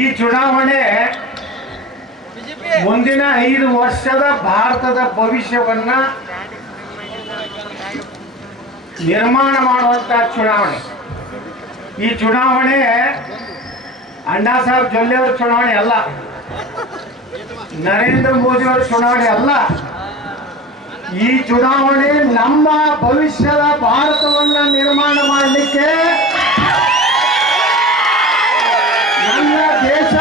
ಈ ಚುನಾವಣೆ ಮುಂದಿನ ಐದು ವರ್ಷದ ಭಾರತದ ಭವಿಷ್ಯವನ್ನ ನಿರ್ಮಾಣ ಮಾಡುವಂತ ಚುನಾವಣೆ. ಈ ಚುನಾವಣೆ ಅಣ್ಣಾ ಸಾಹೇಬ್ ಜೊಲ್ಲೆ ಅವರ ಚುನಾವಣೆ ಅಲ್ಲ ನರೇಂದ್ರ ಮೋದಿ ಅವರ ಚುನಾವಣೆ ಅಲ್ಲ. ಈ ಚುನಾವಣೆ ನಮ್ಮ ಭವಿಷ್ಯದ ಭಾರತವನ್ನ ನಿರ್ಮಾಣ ಮಾಡಲಿಕ್ಕೆ ನನ್ನ ದೇಶ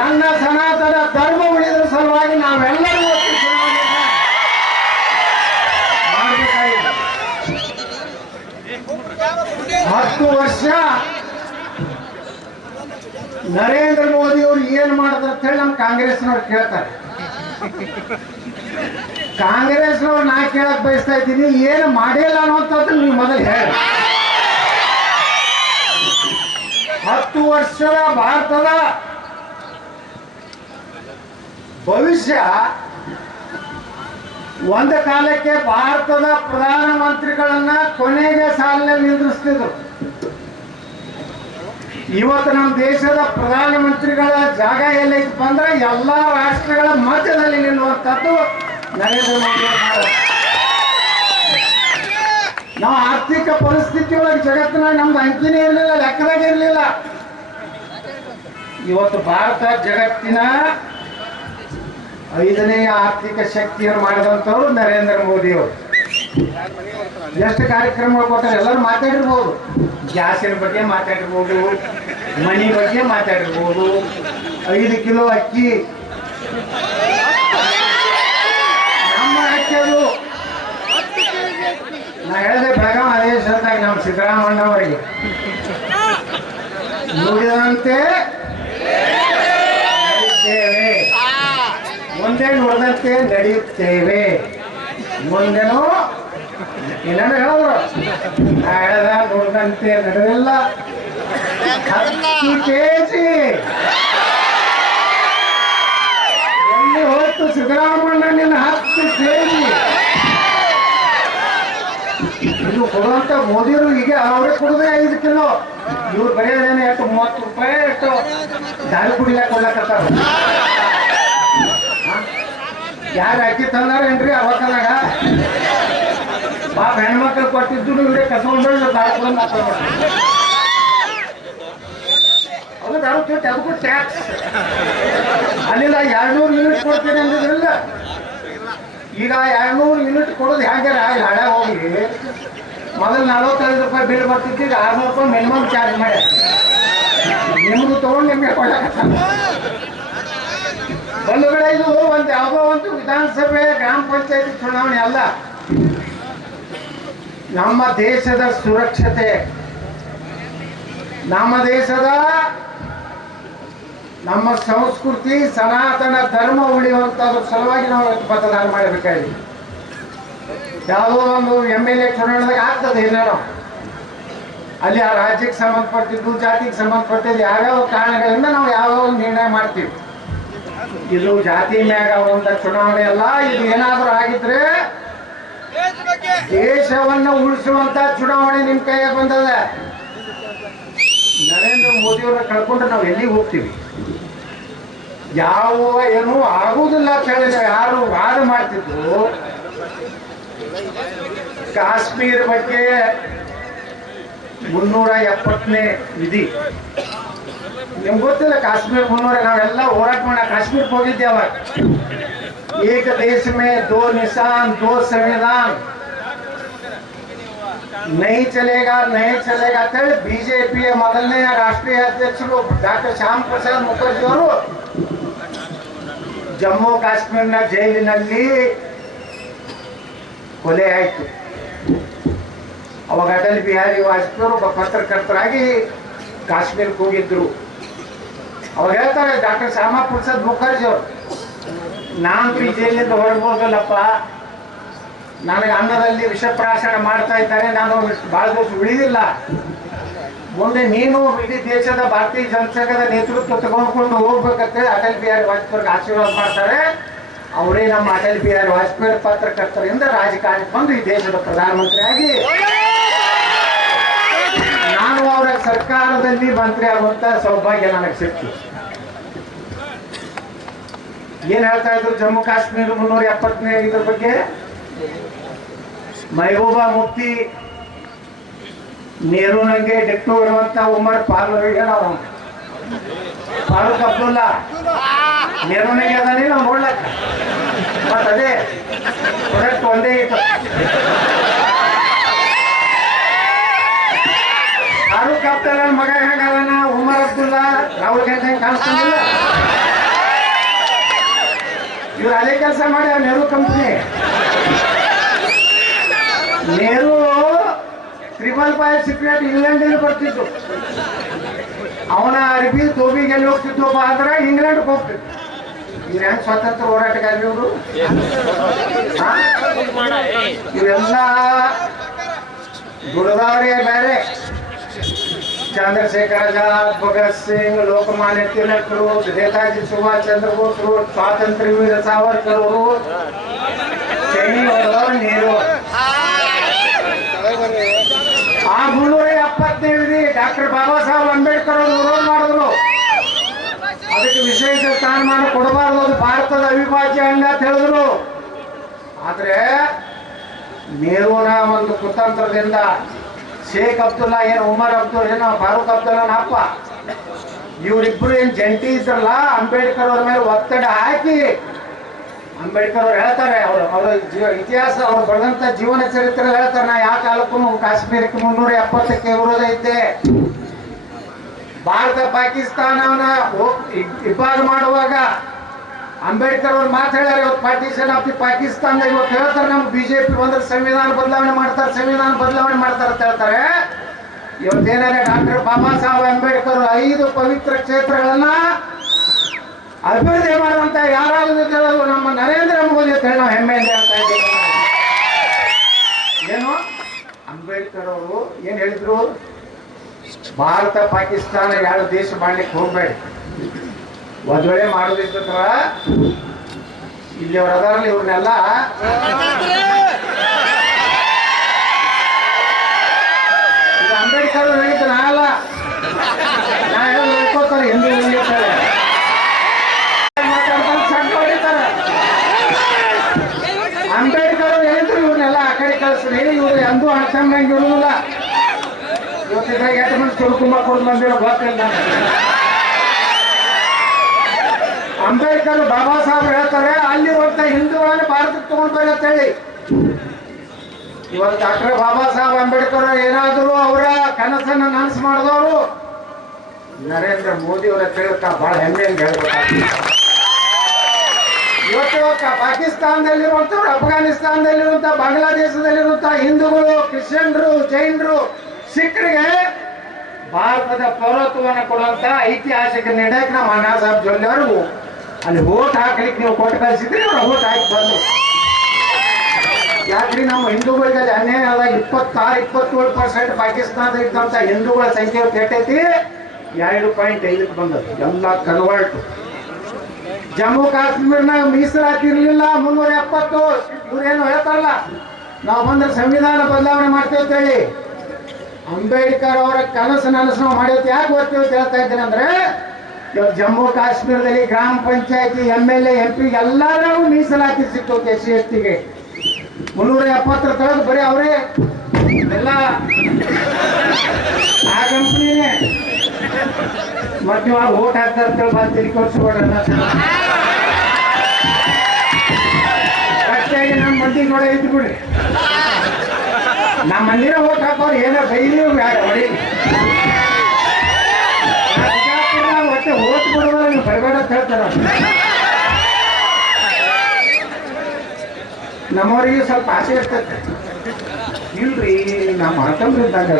ನನ್ನ ಸನಾತನ ಧರ್ಮ ಉಳಿದ್ರ ಸಲುವಾಗಿ ನಾವೆಲ್ಲರೂ ಒಟ್ಟು ಚುನಾವಣೆಯನ್ನ ಮಾಡ್ಬೇಕಾಗಿದೆ. ಹತ್ತು ವರ್ಷ ನರೇಂದ್ರ ಮೋದಿ ಅವರು ಏನ್ ಮಾಡಿದ್ರು ಅಂತ ಹೇಳಿ ನಮ್ಮ ಕಾಂಗ್ರೆಸ್ನವ್ರು ಕೇಳ್ತಾರೆ. ಕಾಂಗ್ರೆಸ್ನವ್ರು ನಾ ಕೇಳಕ್ ಬಯಸ್ತಾ ಇದ್ದೀನಿ, ಏನು ಮಾಡಿಲ್ಲ ಅನ್ನೋಂಥದ್ದು ನೀವು ಮೊದಲು ಹೇಳಿ. ಹತ್ತು ವರ್ಷದ ಭಾರತದ ಭವಿಷ್ಯ ಒಂದು ಕಾಲಕ್ಕೆ ಭಾರತದ ಪ್ರಧಾನಮಂತ್ರಿಗಳನ್ನ ಕೊನೆಗೆ ಸಾಲಿನಲ್ಲಿ ನಿಂದ್ರಿಸ್ತಿದ್ರು. ಇವತ್ತು ನಮ್ಮ ದೇಶದ ಪ್ರಧಾನಮಂತ್ರಿಗಳ ಜಾಗ ಎಲ್ಲೈತಪ್ಪ ಅಂದ್ರೆ ಎಲ್ಲ ರಾಷ್ಟ್ರಗಳ ಮಧ್ಯದಲ್ಲಿ ನಿಲ್ಲುವಂಥದ್ದು ನರೇಂದ್ರ ಮೋದಿ ನಾವು ಆರ್ಥಿಕ ಪರಿಸ್ಥಿತಿ ಒಳಗೆ ಜಗತ್ತಿನ ನಮ್ದು ಅಂಕಿನೇ ಇರಲಿಲ್ಲ, ಲೆಕ್ಕದಾಗ ಇರಲಿಲ್ಲ. ಇವತ್ತು ಭಾರತ ಜಗತ್ತಿನ ಐದನೇ ಆರ್ಥಿಕ ಶಕ್ತಿಯನ್ನು ಮಾಡಿದಂಥವ್ರು ನರೇಂದ್ರ ಮೋದಿ ಅವರು. ಎಷ್ಟು ಕಾರ್ಯಕ್ರಮಗಳು ಕೊಟ್ಟಾರೆ ಎಲ್ಲರೂ ಮಾತಾಡಿರ್ಬೋದು. ಗ್ಯಾಸಿನ ಬಗ್ಗೆ ಮಾತಾಡಿರ್ಬೋದು ಮನೆ ಬಗ್ಗೆ ಮಾತಾಡಿರ್ಬೋದು ಐದು ಕಿಲೋ ಅಕ್ಕಿ. ನಮ್ಮ ಅಕ್ಕಿ ಅದು. ನಾ ಹೇಳಿದೆ ಬೆಳಗಾವ್ ಅದೇ ಸರ್ದಾಗ ನಮ್ಮ ಸಿದ್ದರಾಮಣ್ಣವರಿಗೆ ನುಡಿದಂತೆ ನಡೆಯುತ್ತೇವೆ ಮುಂದೆ ನುಡಿದಂತೆ ನಡೆಯುತ್ತೇವೆ. ಮುಂದೆನೂ ಏನೇನು ಹೇಳಿದ್ರು ನಾ ಹೇಳ್ದ ನುಡಿದಂತೆ ನಡೆದಿಲ್ಲ ಹತ್ತು ಕೆಜಿ ಎಲ್ಲಿ ಹೋಯ್ತು ಸಿದ್ದರಾಮಣ್ಣ ನಿನ್ನ ಹತ್ತು ಕೆಜಿ ಇದು ಕೊಡುವಂತ ಮೋದಿಯವರು ಈಗ ಅವ್ರಿಗೆ ಕೊಡುದೇ ಐದು ಕಿಲೋ. ಇವ್ರು ಬರೆಯೋದೇನೆ ಎಷ್ಟು ಮೂವತ್ತು ರೂಪಾಯಿ ಎಷ್ಟು? ದಾರಿ ಕುಡಿಲಾಕ ಕೊಡ್ಲಾಕತ್ತಾರ ಯಾರು ಅಕ್ಕಿ ತಂದಾರೇನ್ರಿ? ಅವತ್ತನಾಗ ಪಾಪ ಹೆಣ್ಮಕ್ಳು ಕೊಟ್ಟಿದ್ದು ಇವರೇ ಕಸ್ಕೊಂಡು ಅದಕ್ಕೂ ಟ್ಯಾಕ್ಸ್ ಅಲ್ಲಿಲ್ಲ ಎರಡ್ನೂರು ಯೂನಿಟ್ ಕೊಡ್ತೀನಿ ಅಂದಿದ್ರಲ್ಲ ಈಗ ಎರಡ್ನೂರು ಯೂನಿಟ್ ಕೊಡೋದು ಹೇಗೆ ಹಳೆ ಹೋಗಿ, ಮೊದಲು ನಲವತ್ತೈದು ರೂಪಾಯಿ ಬಿಲ್ ಬರ್ತಿತ್ತು, ಈಗ ಆರ್ನೂರು ರೂಪಾಯಿ ಮಿನಿಮಮ್ ಚಾರ್ಜ್ ಮಾಡಿ. ನಿಮ್ದು ತಗೊಂಡು ನಿಮಗೆ ಕೊಡಕತ್ತ ಒಂದು ಕಡೆ ಇದು ಒಂದು ಯಾವುದೋ ಒಂದು ವಿಧಾನಸಭೆ, ಗ್ರಾಮ ಪಂಚಾಯತಿ ಚುನಾವಣೆ ಅಲ್ಲ. ನಮ್ಮ ದೇಶದ ಸುರಕ್ಷತೆ, ನಮ್ಮ ದೇಶದ ನಮ್ಮ ಸಂಸ್ಕೃತಿ, ಸನಾತನ ಧರ್ಮ ಉಳಿಯುವಂಥದ್ರ ಸಲುವಾಗಿ ನಾವು ಮತದಾನ ಮಾಡಬೇಕಾಗಿದೆ. ಯಾವುದೋ ಒಂದು ಎಂ ಎಲ್ ಎ ಚುನಾವಣೆದಾಗ ಆಗ್ತದೆ ಏನೇನೋ ಅಲ್ಲಿ ಆ ರಾಜ್ಯಕ್ಕೆ ಸಂಬಂಧಪಟ್ಟಿದ್ದು, ಜಾತಿಗೆ ಸಂಬಂಧಪಟ್ಟಿದ್ದು ಯಾವ್ಯಾವ ಕಾರಣಗಳಿಂದ ನಾವು ಯಾವ ಒಂದು ನಿರ್ಣಯ ಮಾಡ್ತೀವಿ. ಇದು ಜಾತಿ ಮ್ಯಾಗ ಒಂದು ಚುನಾವಣೆ ಅಲ್ಲ, ಇದು ಏನಾದರೂ ಆಗಿದ್ರೆ ದೇಶವನ್ನ ಉಳಿಸುವಂತ ಚುನಾವಣೆ ನಿಮ್ ಕೈಯಾಗ ಬಂದದ? ನರೇಂದ್ರ ಮೋದಿಯವ್ರನ್ನ ಕಳ್ಕೊಂಡ್ರೆ ನಾವು ಎಲ್ಲಿಗೆ ಹೋಗ್ತೀವಿ? ಯಾವ ಏನು ಆಗುದಿಲ್ಲ ಅಂತ ಯಾರು ವಾದ ಮಾಡ್ತಿದ್ರು ಕಾಶ್ಮೀರ ಬಗ್ಗೆ ಮುನ್ನೂರ ಎಪ್ಪತ್ತನೇ ವಿಧಿ. ನಿಮ್ಗೆ ಗೊತ್ತಿಲ್ಲ ಕಾಶ್ಮೀರ ಮುನ್ನೂರ, ನಾವೆಲ್ಲ ಹೋರಾಟ ಮಾಡ ಕಾಶ್ಮೀರಕ್ಕೆ ಹೋಗಿದ್ದೆ ಅವಾಗ ಏಕ ದೇಶ ಮೇ, ದೋ ನಿಶಾನ್, ದೋ ಸಂವಿಧಾನ್. ನೈ ಚಲೇಗಾ ನೈ ಚಲೇಗಾ ಅಂತ ಹೇಳಿ ಬಿಜೆಪಿಯ ಮೊದಲನೇ ರಾಷ್ಟ್ರೀಯ ಅಧ್ಯಕ್ಷರು ಡಾಕ್ಟರ್ ಶ್ಯಾಮ್ ಪ್ರಸಾದ್ ಮುಖರ್ಜಿ ಅವರು ಜಮ್ಮು ಕಾಶ್ಮೀರ್ನ ಜೈಲಿನಲ್ಲಿ ಕೊಲೆ ಆಯಿತು ಅವಾಗ ಅಟಲ್ ಬಿಹಾರಿ ವಾಜಪೇಯಿ ಒಬ್ಬ ಪತ್ರಕರ್ತರಾಗಿ ಕಾಶ್ಮೀರಕ್ಕೆ ಹೋಗಿದ್ರು ಅವಾಗ ಹೇಳ್ತಾರೆ ಡಾಕ್ಟರ್ ಶ್ಯಾಮಾ ಪ್ರಸಾದ್ ಮುಖರ್ಜಿ ಅವರು ನಾನು ಈ ಜೈಲಿಂದ ಹೊರಡ್ಬೋದಲ್ಲಪ್ಪ ನನಗೆ ಅನ್ನದಲ್ಲಿ ವಿಷಪ್ರಾಶನ ಮಾಡ್ತಾ ಇದ್ದಾರೆ, ನಾನು ಭಾಳ ದಿವಸ ಉಳಿದಿಲ್ಲ. ಮುಂದೆ ನೀನು ಇಡೀ ದೇಶದ ಭಾರತೀಯ ಜನಸಂಘದ ನೇತೃತ್ವ ತಗೊಂಡ್ಕೊಂಡು ಹೋಗ್ಬೇಕಂತ ಅಟಲ್ ಬಿಹಾರಿ ವಾಜಪೇಯಿ ಆಶೀರ್ವಾದ ಮಾಡ್ತಾರೆ. ಅವರೇ ನಮ್ಮ ಅಟಲ್ ಬಿಹಾರಿ ವಾಜಪೇಯಿ ಪತ್ರಕರ್ತರಿಂದ ರಾಜಕಾರಣಕ್ಕೆ ಬಂದು ಈ ದೇಶದ ಪ್ರಧಾನಮಂತ್ರಿಯಾಗಿ ನಾನು ಅವರ ಸರ್ಕಾರದಲ್ಲಿ ಮಂತ್ರಿ ಆಗುವಂತ ಸೌಭಾಗ್ಯ ನನಗೆ ಸಿಕ್ತು. ಏನ್ ಹೇಳ್ತಾ ಇದ್ರು? ಜಮ್ಮು ಕಾಶ್ಮೀರ ಮುನ್ನೂರ ಎಪ್ಪತ್ತನೇ ಇದ್ರ ಬಗ್ಗೆ? ಮೆಹಬೂಬಾ ಮುಕ್ತಿ ನೆಹರೂನಂಗೆ ಡೆಕ್ಟು ಇರುವಂತ ಉಮರ್ ಫಾರೂಕ್ ನಾವು ಫಾರೂಕ್ ಅಬ್ದುಲ್ಲಾ ನೆಹರೂನಿಗೆ ಅದಾನೆ ನಾವು ನೋಡ್ಲಕ್ಕ. ಮತ್ತ ಅದೇ ಪ್ರೊಡಕ್ಟ್ ಒಂದೇ ಇತ್ತು. ಫಾರೂಕ್ ಅಬ್ದುಲ್ಲಾ ಮಗ ಹೆಂಗದಾನ? ಉಮರ್ ಅಬ್ದುಲ್ಲಾ, ರಾಹುಲ್ ಗಾಂಧಿ ಹೆಂಗ್ ಕಾಣಿಸ್ತಾನಿಲ್ಲ ಇವ್ರು ಅದೇ ಕೆಲಸ ಮಾಡಿ Nehru company Nehru triple five secret England ಬರ್ತಿತ್ತು ಅವನ ಅರ್ಬಿ ತೋಬಿಗೆ ಎಲ್ಲಿ ಹೋಗ್ತಿದ್ವಪ್ಪ ಅಂದ್ರೆ ಇಂಗ್ಲೆಂಡ್ಗೆ ಹೋಗ್ತಿತ್ತು ಇವ್ರು ಹೆಂಗ್ ಸ್ವಾತಂತ್ರ್ಯ ಹೋರಾಟಗಾರರು ಇವರು ಇವರೆಲ್ಲ ದುಡ್ದವ್ರೆ ಬೇರೆ ಚಂದ್ರಶೇಖರ ಆಜಾದ್ ಭಗತ್ ಸಿಂಗ್ ಲೋಕಮಾನ್ಯ ತಿಲಕರು ನೇತಾಜಿ ಸುಭಾಷ್ ಚಂದ್ರ ಬೋಸ್ರು ಸ್ವಾತಂತ್ರ್ಯ ವೀರ ಸಾವರ್ಕರ್ ಚೈನಿ ಸ್ಥಾನಮಾನ ಕೊಡಬಾರದು ಅದು ಭಾರತದ ಅವಿಭಾಜ್ಯ ಅಂಗ ಅಂತ ಹೇಳಿದ್ರು. ಆದ್ರೆ ನೆಹರೂನ ಒಂದು ಕುತಂತ್ರದಿಂದ ಶೇಖ್ ಅಬ್ದುಲ್ಲಾ ಏನು ಉಮರ್ ಅಬ್ದುಲ್ ಏನೋ ಫಾರೂಕ್ ಅಬ್ದುಲ್ಲಾನ ಅಪ್ಪ ಇವರಿಬ್ರು ಏನ್ ಜಂಟಿ ಇದ್ರಲ್ಲ, ಅಂಬೇಡ್ಕರ್ ಅವ್ರ ಮೇಲೆ ಒತ್ತಡ ಹಾಕಿ ಅಂಬೇಡ್ಕರ್ ಅವ್ರು ಹೇಳ್ತಾರೆ, ಅವರು ಅವರ ಜೀವ ಇತಿಹಾಸ ಅವ್ರು ಬರೆದಂತ ಜೀವನ ಚರಿತ್ರೆ ಹೇಳ್ತಾರೆ, ನಾ ಯಾವ ಕಾಲಕ್ಕೂ ಕಾಶ್ಮೀರಕ್ಕೆ ಮುನ್ನೂರ ಎಪ್ಪತ್ತಕ್ಕೆ ಇದ್ದೆ. ಭಾರತ ಪಾಕಿಸ್ತಾನವನ್ನ ಇಬ್ಬಾಗ ಮಾಡುವಾಗ ಅಂಬೇಡ್ಕರ್ ಅವ್ರು ಮಾತು ಇವತ್ತು ಪಾರ್ಟಿಷನ್ ಆಫ್ ದಿ ಪಾಕಿಸ್ತಾನ ಇವತ್ತು ಹೇಳ್ತಾರೆ ನಮ್ಗೆ ಬಿಜೆಪಿ ಬಂದ್ರೆ ಸಂವಿಧಾನ ಬದಲಾವಣೆ ಮಾಡ್ತಾರೆ, ಸಂವಿಧಾನ ಬದಲಾವಣೆ ಮಾಡ್ತಾರೆ ಅಂತ ಹೇಳ್ತಾರೆ. ಏನಾರ ಡಾಕ್ಟರ್ ಬಾಬಾ ಸಾಹೇಬ್ ಅಂಬೇಡ್ಕರ್ ಐದು ಪವಿತ್ರ ಕ್ಷೇತ್ರಗಳನ್ನ ಅಭಿವೃದ್ಧಿ ಮಾಡುವಂತ ಯಾರಾದ್ರೂ ನಮ್ಮ ನರೇಂದ್ರ ಮೋದಿ ಅಂತ ಹೇಳಿ ನಾವು ಅಂತ ಇದ್ದೀವಿ. ಏನು? ಅಂಬೇಡ್ಕರ್ ಅವರು ಏನು ಹೇಳಿದ್ರು? ಭಾರತ, ಪಾಕಿಸ್ತಾನ ಎರಡು ದೇಶ ಮಾಡ್ಲಿಕ್ಕೆ ಹೋಗ್ಬೇಡಿ. ವೇಳೆ ಮಾಡೋದಿದ್ರ ಇಲ್ಲಿ ಅವ್ರ ಅದಾರಲ್ಲ ಇವ್ರನ್ನೆಲ್ಲ ಅಂಬೇಡ್ಕರ್ ಹೇಳಿದ್ರು ಹೇಳಿದ್ದು ನಾ ನೋಡ್ಕೋತಾರೆ ಮಾತಾಡ್ತಾರೆ ಹೊಡಿತಾರೆ ಅಂಬೇಡ್ಕರ್ ಹೇಳಿದ್ರು ಇವ್ರನ್ನೆಲ್ಲ ಆ ಕಡೆ ಕಳಿಸ್ರಿ, ಇವ್ರು ಎಂದೂ ಅಣ್ತಂಬಂಗೆ ಇರುವುದಿಲ್ಲ. ಬಂದಿರೋ. ಅಂಬೇಡ್ಕರ್ ಬಾಬಾ ಸಾಹೇಬ್ ಹೇಳ್ತಾರೆ, ಅಲ್ಲಿರುವಂತ ಹಿಂದೂಗಳನ್ನ ಭಾರತಕ್ಕೆ ತಗೊಂಡ್ ಅಂತ ಹೇಳಿ ಇವತ್ತು ಡಾಕ್ಟರ್ ಬಾಬಾ ಸಾಹೇಬ್ ಅಂಬೇಡ್ಕರ್ ಏನಾದರೂ ಅವರ ಕನಸನ್ನ ನನಸು ಮಾಡಿದವರು, ನರೇಂದ್ರ ಮೋದಿ ಅವರ ತಿಳ್ಕ ಬಹಳ ಹೆಮ್ಮೆ ಹೇಳ್ಬೇಕಾಗ್ತದೆ ಇವತ್ತು ಇವತ್ತು ಪಾಕಿಸ್ತಾನದಲ್ಲಿರುವಂಥವ್ರು, ಅಫ್ಘಾನಿಸ್ತಾನದಲ್ಲಿರುವಂಥ, ಬಾಂಗ್ಲಾದೇಶದಲ್ಲಿರುವಂಥ ಹಿಂದೂಗಳು, ಕ್ರಿಶ್ಚಿಯನ್ರು, ಜೈನರು ಸಿಖ್ರಿಗೆ ಭಾರತದ ಪೌರತ್ವವನ್ನು ಕೊಡುವಂತ ಐತಿಹಾಸಿಕ ನಿರ್ಣಯಕ್ಕೆ ನಮ್ಮ ಅಣ್ಣಾ ಸಾಹೇಬ್ ಜೊಲ್ಲೆ ಅಲ್ಲಿ ಓಟ್ ಹಾಕ್ಲಿಕ್ಕೆ ನೀವು ಕೊಟ್ಟು ಕಳಿಸಿದ್ರೆ ಅವ್ರು ಓಟ್ ಹಾಕಿ ಬಂದು ಯಾಕ್ರಿ ನಮ್ಮ ಹಿಂದೂಗಳಿಗೆ ಅಲ್ಲಿ ಅನ್ಯಾಯ ಆದಾಗ ಇಪ್ಪತ್ತಾರು, ಇಪ್ಪತ್ತೇಳು ಪರ್ಸೆಂಟ್ ಪಾಕಿಸ್ತಾನದ ಇದ್ದಂಥ ಹಿಂದೂಗಳ ಸಂಖ್ಯೆ ಕೆಟ್ಟೈತಿ ಎರಡು ಪಾಯಿಂಟ್ ಐದಕ್ಕೆ ಬಂದದ್ದು. ಎಲ್ಲ ಕನ್ವರ್ಟ್ ಜಮ್ಮು ಕಾಶ್ಮೀರ್ನಾಗ ಮೀಸಲಾತಿ ಇರಲಿಲ್ಲ, ಮುನ್ನೂರ ಎಪ್ಪತ್ತು. ಇವ್ರೇನು ಹೇಳ್ತಾರಲ್ಲ? ನಾವು ಬಂದ್ರೆ ಸಂವಿಧಾನ ಬದಲಾವಣೆ ಮಾಡ್ತೇವೆ ಹೇಳಿ ಅಂಬೇಡ್ಕರ್ ಅವರ ಕನಸು ನನಸು ಮಾಡೈತಿ ಯಾಕೆ ಗೊತ್ತೇವೆ ಅಂತ ಹೇಳ್ತಾ ಇದ್ದೀನಿ ಅಂದ್ರೆ ಇವತ್ತು ಜಮ್ಮು ಕಾಶ್ಮೀರದಲ್ಲಿ ಗ್ರಾಮ ಪಂಚಾಯತಿ, M L A, M P ಎಲ್ಲರೂ ಮೀಸಲಾತಿ ಸಿಕ್ತು ಎಸ್ ಸಿ, ಎಸ್ ಟಿಗೆ ಮುನ್ನೂರ ಎಪ್ಪತ್ತರ ತೆಗೆದು ಬರೀ ಅವರೇ. ಎಲ್ಲ ಆ ಕಂಪ್ನಿನೇ. ಮತ್ತೆ ನೀವು ಓಟ್ ಹಾಕ್ತಾರೆ ಅಂತೇಳಿ ಬಂದು ತಿಳ್ಕೊಡ್ಸ್ಕೊಡೋಣ ಕಷ್ಟಾಗಿ ನಮ್ಮ ಮಂದಿ ನೋಡ ಇದ್ದು ಬಿಡ್ರಿ ನಮ್ಮ ಮಂದಿರ ಓಟ್ ಹಾಕೋರು ಏನೋ ಬೈಲಿ ಮಾಡಿ ಮತ್ತೆ ಓಟ್ ಕೊಡುವಾಗ ನೀವು ಬರಬೇಡ ಅಂತ ಹೇಳ್ತಾರ. ನಮ್ಮವರಿಗೆ ಸ್ವಲ್ಪ ಆಸೆ ಇರ್ತೈತೆ. ಇಲ್ರಿ, ನಮ್ಮ ಇದ್ದಂಗ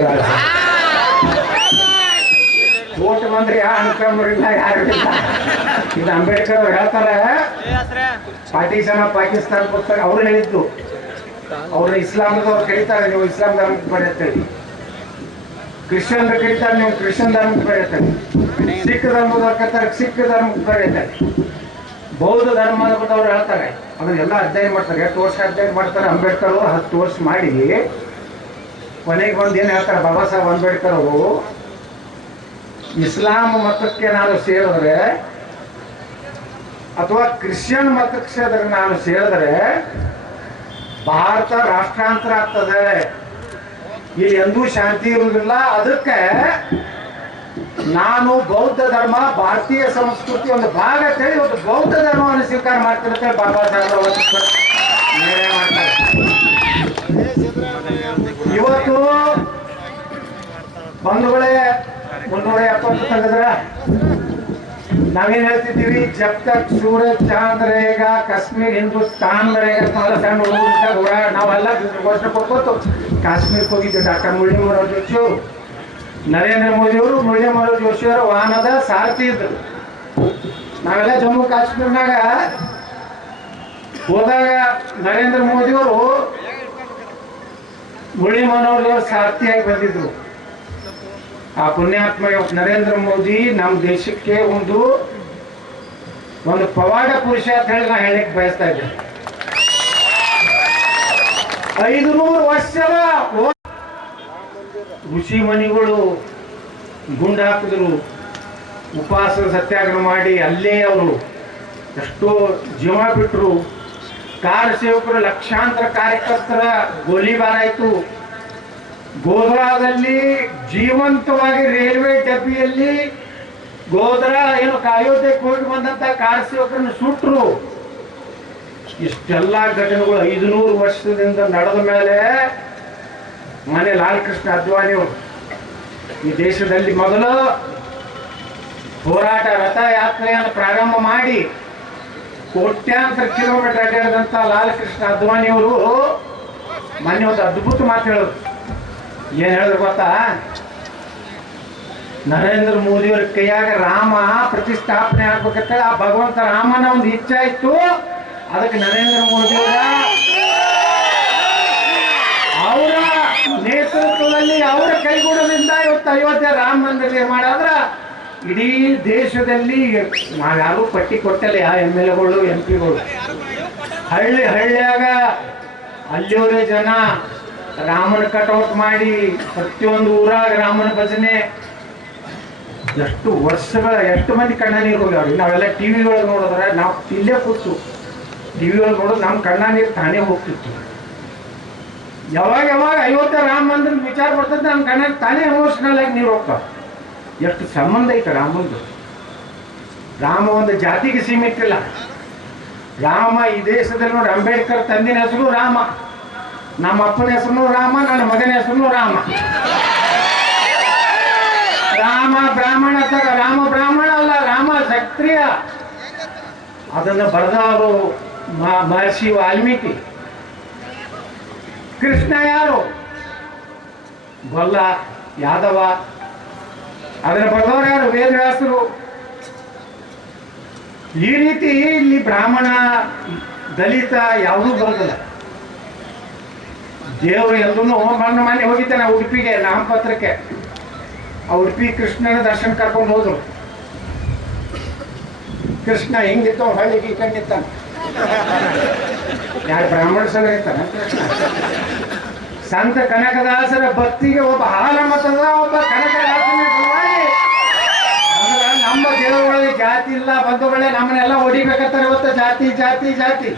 ಓಟ್ ಬಂದ್ರಿ ಯಾ ಅನ್ಕೊಂಬರಿಲ್ಲ ಯಾರು ಇಲ್ಲ? ಇದು ಅಂಬೇಡ್ಕರ್ ಅವ್ರು ಹೇಳ್ತಾರೆ. ಪಾಕಿಸ್ತಾನ ಪಾಕಿಸ್ತಾನ ಪುಸ್ತಕ ಅವ್ರು ಹೇಳಿದ್ದು. ಅವ್ರು ಇಸ್ಲಾಮದವ್ರು ಕರೀತಾರೆ, ನೀವು ಇಸ್ಲಾಂ ಧರ್ಮಕ್ಕೆ ಪಡೆಯುತ್ತೀರಿ ಕ್ರಿಶ್ಚಿಯನ್ ಕರೀತಾರೆ, ನೀವು ಕ್ರಿಶ್ಚಿಯನ್ ಧರ್ಮಕ್ಕೆ ಪಡೆಯುತ್ತೀರಿ ಸಿಖ್ ಧರ್ಮದವ್ರು ಕರೀತಾರೆ, ಸಿಖ್ ಧರ್ಮಕ್ಕೆ ಬೌದ್ಧ ಅಂತೇಳಿ ಬೌದ್ಧ ಧರ್ಮದವ್ರು ಹೇಳ್ತಾರೆ. ಅದನ್ನೆಲ್ಲ ಅಧ್ಯಯನ ಮಾಡ್ತಾರೆ. ಎಷ್ಟು ವರ್ಷ ಅಧ್ಯಯನ ಮಾಡ್ತಾರೆ, ಅಂಬೇಡ್ಕರ್ ಅವರು ಹತ್ತು ವರ್ಷ ಮಾಡಿ ಕೊನೆಗೆ ಬಂದು ಏನು ಹೇಳ್ತಾರೆ, ಬಾಬಾ ಸಾಹೇಬ್ ಅಂಬೇಡ್ಕರ್ ಅವರು? ಇಸ್ಲಾಂ ಮತಕ್ಕೆ ನಾನು ಸೇರಿದ್ರೆ ಅಥವಾ ಕ್ರಿಶ್ಚಿಯನ್ ಮತಕ್ಕೆ ನಾನು ಸೇರಿದ್ರೆ ಭಾರತ ರಾಷ್ಟ್ರಾಂತರ ಆಗ್ತದೆ. ಇಲ್ಲಿ ಎಂದೂ ಶಾಂತಿ ಇರುವುದಿಲ್ಲ. ಅದಕ್ಕೆ ನಾನು ಬೌದ್ಧ ಧರ್ಮ, ಭಾರತೀಯ ಸಂಸ್ಕೃತಿ ಒಂದು ಭಾಗ ಅಂತೇಳಿ ಒಂದು ಬೌದ್ಧ ಧರ್ಮವನ್ನು ಸ್ವೀಕಾರ ಮಾಡ್ತಿರುತ್ತೆ ಬಾಬಾ ಸಾಹೇಬ್ ಇವತ್ತು ಬಂಧುಗಳೇ, ಮುನ್ನೂರ ಎಪ್ಪತ್ತು ತೆಗೆದ್ರ ನಾವೇನ್ ಹೇಳ್ತಿದ್ದೀವಿ? ಜಬ್ ತಕ್ ಸೂರಜ್ ಚಾಂದ್ ರೇಗ ಕಾಶ್ಮೀರ್ ಹಿಂದೂಸ್ತಾನ್ ರೇಗ ಸಣ್ಣ ನಾವೆಲ್ಲ ಘೋಷಣೆ ಕೊಡ್ಕೋತು ಕಾಶ್ಮೀರಕ್ಕೆ ಹೋಗಿದ್ದೆ ಡಾಕ್ಟರ್ ಮುರಳಿ ಮನೋಹರ್ ಜೋಶಿ ನರೇಂದ್ರ ಮೋದಿ ಅವರು, ಮುರಳಿ ಮನೋಹರ್ ಜೋಶಿ ಅವರ ವಾಹನದ ಸಾರಥಿ ಇದ್ರು. ನಾವೆಲ್ಲ ಜಮ್ಮು ಕಾಶ್ಮೀರ್ನಾಗ ಹೋದಾಗ ನರೇಂದ್ರ ಮೋದಿ ಅವರು ಮುರಳಿ ಮನೋಹರ್ ಸಾರಥಿಯಾಗಿ ಬಂದಿದ್ರು. ಆ ಪುಣ್ಯಾತ್ಮ ನರೇಂದ್ರ ಮೋದಿ ನಮ್ಮ ದೇಶಕ್ಕೆ ಒಂದು ಒಂದು ಪವಾಡ ಪುರುಷ ಅಂತ ಹೇಳಿ ನಾ ಹೇಳಕ್ ಬಯಸ್ತಾ ಇದ್ದೇನೆ ಐದು ನೂರು ವರ್ಷದ ಋಷಿ ಮನಿಗಳು ಗುಂಡ ಹಾಕಿದ್ರು. ಉಪವಾಸ ಸತ್ಯಾಗ್ರಹ ಮಾಡಿ ಅಲ್ಲೇ ಅವರು ಎಷ್ಟೋ ಜೀವ ಬಿಟ್ಟರು ಕಾರ ಸೇವಕರು ಲಕ್ಷಾಂತರ ಕಾರ್ಯಕರ್ತರ ಗೋಲಿಬಾರಾಯಿತು ಗೋಧ್ರಾದಲ್ಲಿ ಜೀವಂತವಾಗಿ ರೈಲ್ವೆ ಡಬ್ಬಿಯಲ್ಲಿ ಗೋದ್ರ ಏನು ಅಯೋಧ್ಯೆಗೆ ಹೋಗಿ ಬಂದಂತ ಕಾರ್ ಸೇವಕರನ್ನು ಸುಟ್ರು. ಇಷ್ಟೆಲ್ಲ ಘಟನೆಗಳು ಐದುನೂರು ವರ್ಷದಿಂದ ನಡೆದ ಮೇಲೆ ಮನೆ ಲಾಲ್ ಕೃಷ್ಣ ಅದ್ವಾನಿ ಈ ದೇಶದಲ್ಲಿ ಮೊದಲು ಹೋರಾಟ ರಥಯಾತ್ರೆಯನ್ನು ಪ್ರಾರಂಭ ಮಾಡಿ ಕೋಟ್ಯಾಂತರ ಕಿಲೋಮೀಟರ್ ಅಡ್ಡಾಡಿದಂಥ ಲಾಲ್ ಕೃಷ್ಣ ಅದ್ವಾನಿಯವರು ಮೊನ್ನೆ ಒಂದು ಅದ್ಭುತ ಮಾತು ಹೇಳಿದ್ರು. ಏನ್ ಹೇಳಿದ್ರು ಗೊತ್ತಾ? ನರೇಂದ್ರ ಮೋದಿ ಅವ್ರ ಕೈಯಾಗ ರಾಮ ಪ್ರತಿಷ್ಠಾಪನೆ ಆಗ್ಬೇಕಂತ ಆ ಭಗವಂತ ರಾಮನ ಒಂದು ಇಚ್ಛೆ ಇತ್ತು. ಅದಕ್ಕೆ ನರೇಂದ್ರ ಮೋದಿ ಅವರ ನೇತೃತ್ವದಲ್ಲಿ ಅವರ ಕೈಗೂಡದಿಂದ ಇವತ್ತು ಅಯೋಧ್ಯೆ ರಾಮ ಮಂದಿರ ನಿರ್ಮಾಣ ಇಡೀ ದೇಶದಲ್ಲಿ ನಾವ್ಯಾರು ಪಟ್ಟಿ ಕೊಟ್ಟಲ್ಲ ಯಾವ ಎಂ ಎಲ್ ಎಗಳು, ಎಂ ಪಿಗಳು. ಹಳ್ಳಿ ಹಳ್ಳಿಯಾಗ ಅಲ್ಲಿಯವರೇ ಜನ ರಾಮನ ಕಟೌಟ್ ಮಾಡಿ ಪ್ರತಿಯೊಂದು ಊರಾಗ ರಾಮನ ಭಜನೆ ಎಷ್ಟು ವರ್ಷಗಳ, ಎಷ್ಟು ಮಂದಿ ಕಣ್ಣ ನೀರು ಹೋಗ್ಯಾವ್ರಿ? ನಾವೆಲ್ಲ ಟಿವಿ ಒಳಗೆ ನೋಡಿದ್ರೆ ನಾವು ಇಲ್ಲೇ ಕೂತು ಟಿವಿ ಒಳಗೆ ನೋಡಿದ್ರೆ ನಮ್ಮ ಕಣ್ಣ ನೀರು ತಾನೇ ಹೋಗ್ತಿತ್ತು. ಯಾವಾಗ ಯಾವಾಗ ಅಯೋಧ್ಯೆ ರಾಮ ಮಂದಿರ ವಿಚಾರ ಬರ್ತದೆ ನಮ್ಮ ಕಣ್ಣ ತಾನೇ ಎಮೋಷನಲ್ ಆಗಿ ನೀರು ಹೋಗ್ತಾವ. ಎಷ್ಟು ಸಂಬಂಧ ಐತೆ ರಾಮಂದು. ರಾಮ ಒಂದು ಜಾತಿಗೆ ಸೀಮಿತ ಇಲ್ಲ. ರಾಮ ಈ ದೇಶದಲ್ಲಿ ನೋಡಿ ಅಂಬೇಡ್ಕರ್ ತಂದಿನ ಹೆಸರು ರಾಮ. ನಮ್ಮ ಅಪ್ಪನ ಹೆಸರು ರಾಮ, ನನ್ನ ಮಗನ ಹೆಸರು ರಾಮ. ರಾಮ ಬ್ರಾಹ್ಮಣ ತರ ರಾಮ ಬ್ರಾಹ್ಮಣ ಅಲ್ಲ, ರಾಮ ಸಕ್ರಿಯ ಅದನ್ನು ಬರೆದವರು ಮಹರ್ಷಿ ವಾಲ್ಮೀಕಿ. ಕೃಷ್ಣ ಯಾರು? ಬಲ್ಲ, ಯಾದವ. ಅದನ್ನ ಬರೆದವರು ಯಾರು? ವೇದವ್ಯಾಸರು. ಈ ರೀತಿ ಇಲ್ಲಿ ಬ್ರಾಹ್ಮಣ, ದಲಿತ ಯಾವುದೂ ಬರೋದಿಲ್ಲ. ದೇವರು ಎಲ್ಲರೂ ಮೊನ್ನೆ ಮನೆ ಹೋಗಿದ್ದೆ ಉಡುಪಿಗೆ, ನಾಮಪತ್ರಕ್ಕೆ. ಆ ಉಡುಪಿ ಕೃಷ್ಣನ ದರ್ಶನ ಕರ್ಕೊಂಡು ಹೋದ್ರು. ಕೃಷ್ಣ ಹೆಂಗಿತ್ತು ಹಳ್ಳಿ ಈ ಕಂಡಿತ್ತ ಯಾರು ಬ್ರಾಹ್ಮಣ ಸರ ಇರ್ತಾನೆ? ಸಂತ ಕನಕದಾಸರ ಭಕ್ತಿಗೆ ಒಬ್ಬ ಹಾಲ ಮತದ ಒಬ್ಬ ಕನಕದಾಸನ ನಮ್ಮ ದೇವರೊಳಗೆ ಜಾತಿ ಇಲ್ಲ, ಬಂಧುಗಳೇ ನಮ್ಮನ್ನೆಲ್ಲ ಹೊಡಿಬೇಕಂತಾರೆ ಇವತ್ತು. ಜಾತಿ ಜಾತಿ ಜಾತಿ.